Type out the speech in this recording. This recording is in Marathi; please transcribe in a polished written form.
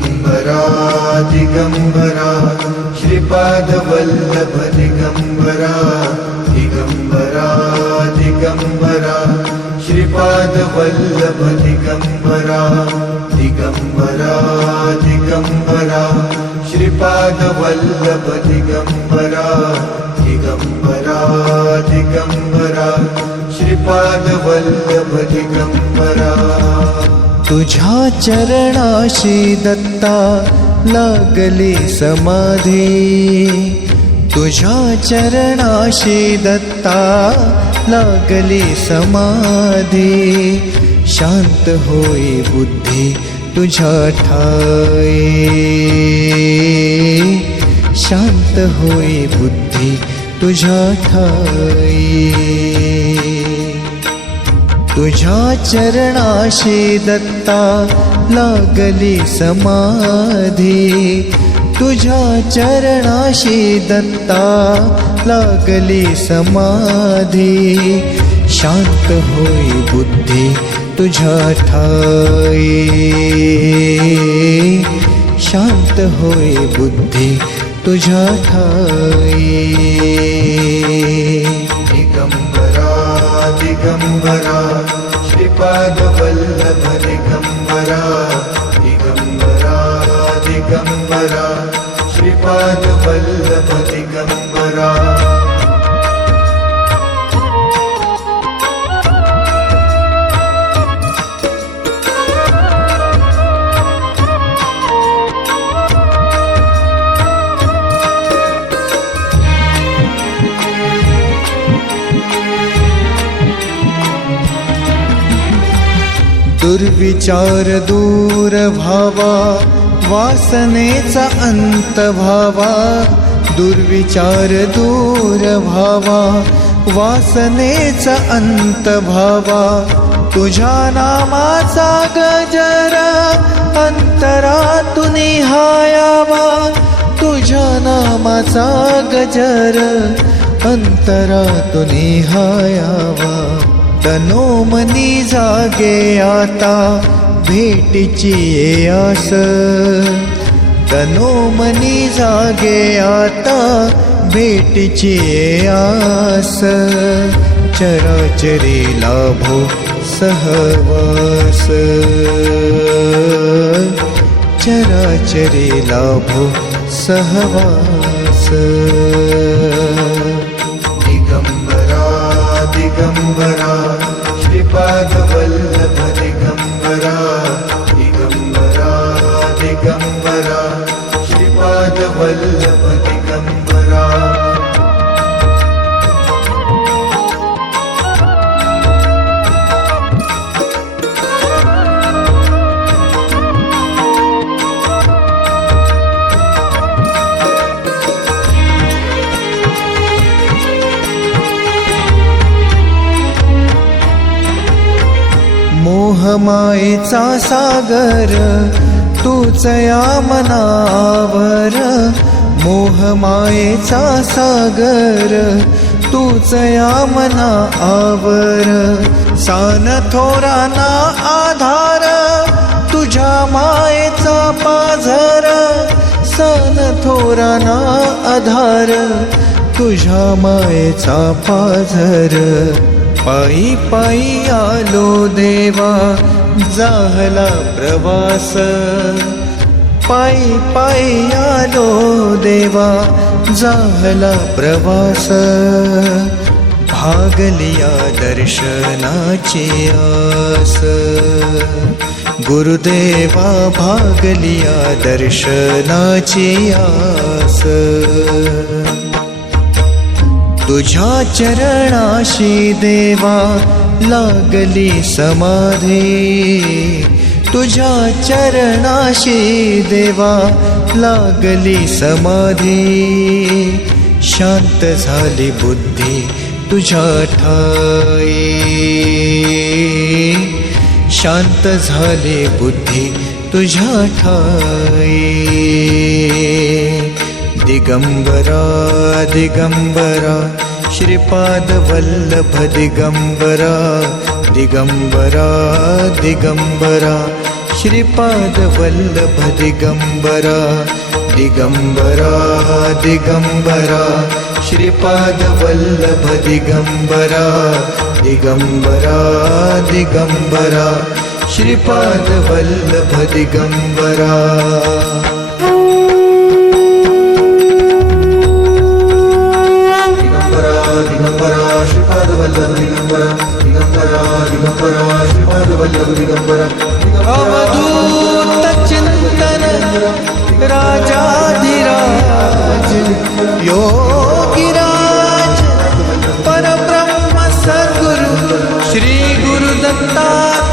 दिगंबरा दिगंबरा श्रीपाद वल्लभ दिगंबरा दिगंबरा दिगंबरा श्रीपाद वल्लभ दिगंबरा दिगंबरा दिगंबरा श्रीपाद वल्लभ दिगंबरा दिगंबरा दिगंबरा श्रीपाद वल्लभ दिगंबरा तुझ्या चरणाशी दत्ता लागली समाधी तुझ्या चरणाशी दत्ता लागली समाधी शांत होई बुद्धी तुझ्या ठाई शांत होई बुद्धी तुझ्या ठाई तुझ्या चरणाशी दत्ता लागली समाधी तुझ्या चरणाशी दत्ता लागली समाधी शांत होई बुद्धी तुझ्या ठाई शांत होई बुद्धी तुझ्या ठाई दिगंबरा दिगंबरा श्रीपाद वल्लभ दिगंबरा दिगंबरा दिगंबरा श्रीपाद वल्लभ दिगंबरा दुर्विचार दूर व्हावा वासनेचा अंत व्हावा दुर्विचार दूर व्हावा वासनेचा अंत व्हावा तुझ्या नामाचा गजर अंतरातून हायावा तुझ्या नामाचा गजर अंतरातून हायावा तनोमनी जागे आता भेटीची आस तनोमनी जागे आता भेटीची आस चराचरी लाभो सहवास चराचरी लाभो सहवास दिगंबरा दिगंबरा श्रीपाद वल्लभ दिगंबरा दिगंबरा दिगंबरा श्रीपाद वल्लभ दिगंबरा मोहमायेचा सागर तूच या मनावर मोहमायेचा सागर तूच या मनावर सान थोराना आधार तुझ्या मायेचा पाझर सान थोराना आधार तुझ्या मायेचा पाझर पायी पायी आलो देवा जाहला प्रवास पायी पायी आलो देवा जाहला प्रवास भागलिया दर्शनाची आस गुरुदेवा भागलिया दर्शनाची आस तुझ्या चरणाशी देवा लागली समाधी तुझ्या चरणाशी देवा लागली समाधी शांत झाली बुद्धी तुझ्या ठाई शांत झाली बुद्धी तुझ्या ठाई दिगंबरा दिगंबरा श्रीपाद वल्लभ दिगंबरा दिगंबरा दिगंबरा श्रीपाद वल्लभ दिगंबरा दिगंबरा दिगंबरा श्रीपाद वल्लभ दिगंबरा दिगंबरा दिगंबरा श्रीपाद वल्लभ दिगंबरा दिगंबरा श्रीपाद वल्लभ दिगंबरा दिगंबरा दिगंबरा श्रीपाद वल्लभ दिगंबरा अवधूत चिंतन राजाधिराज योगिराज परब्रह्म सद्गुरु श्री गुरु दत्तात्रेय